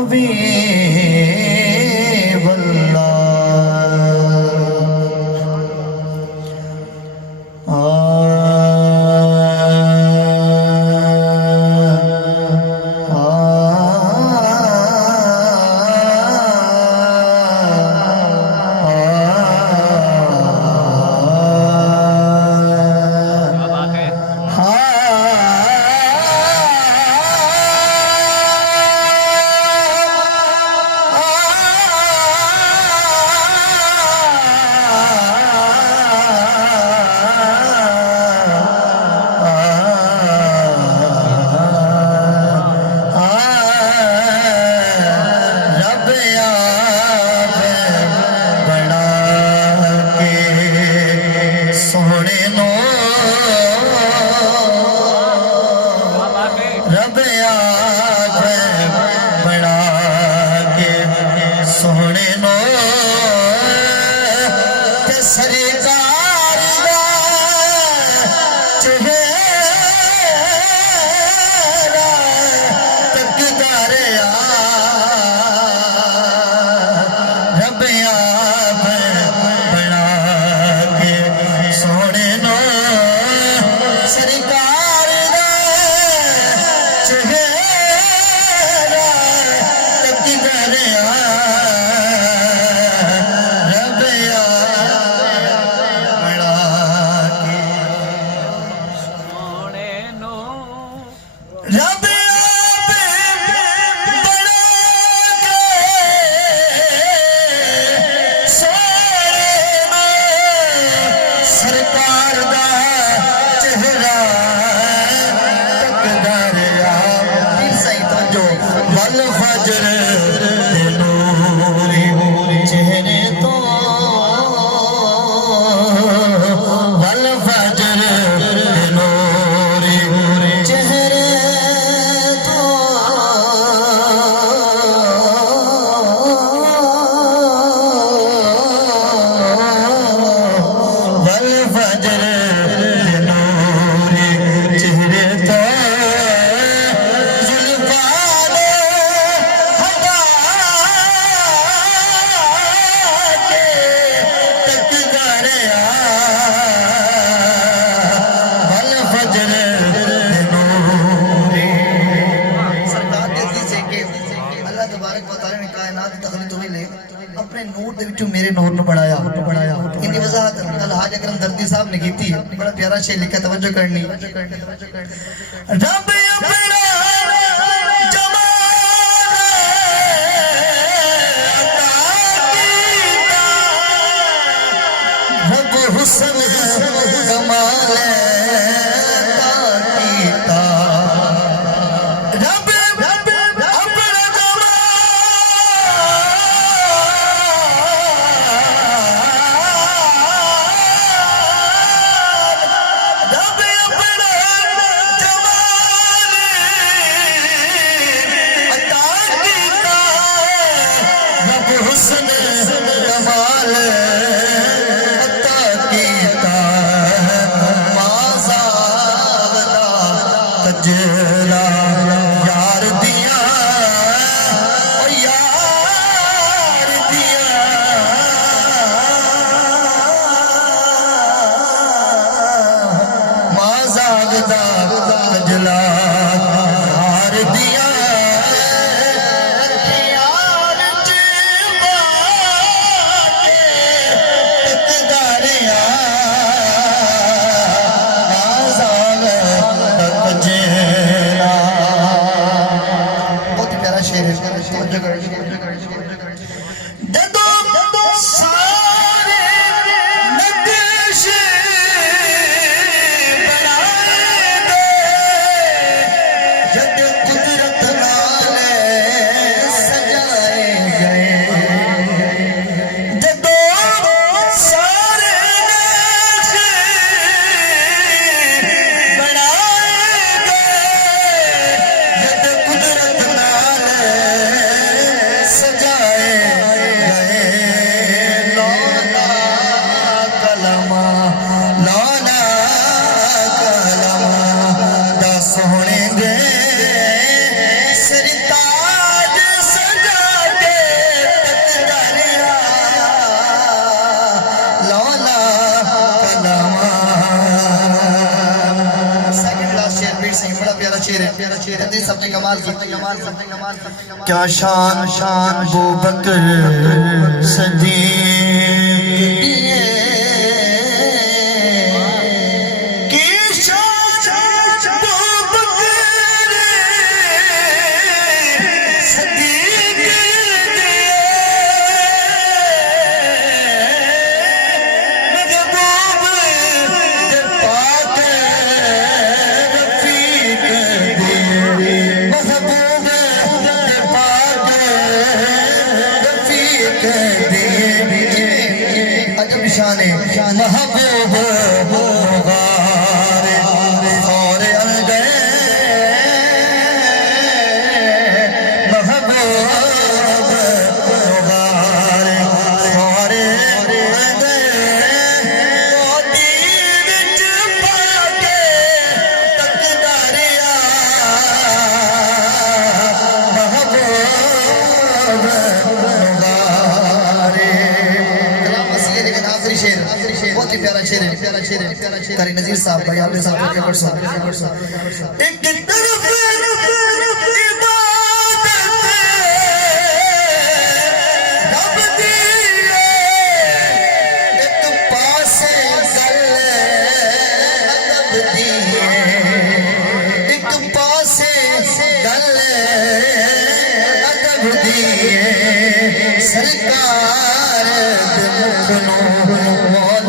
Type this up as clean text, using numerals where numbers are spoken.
हबीबल्लाह। अपने नूर दे विचों मेरे नूर नु बढ़ाया इनकी वजाहत अलहाज अकरम दर्दी साहब ने की थी। बड़ा प्यारा शेर लिखा, तवज्जो करनी। रब अपना जमाल रब हुस्न कमाल नजीर साहब ने कमाल की क्या शान शान बू बकर सदीक की शान बू बकर सदीक अजब शान है महबूब गारे और अलगे महबूब गारे और अलगे मोती विच पाके तकदारिया महबूब बहुत ही प्यारा शेर है कारी नजीर साहब भाई आपने साहब क्या कर सकते एक तरफ इबादत रब दी एक पासे गल अदब दी एक पासे गल अदब दी सरकार दे मुख नूं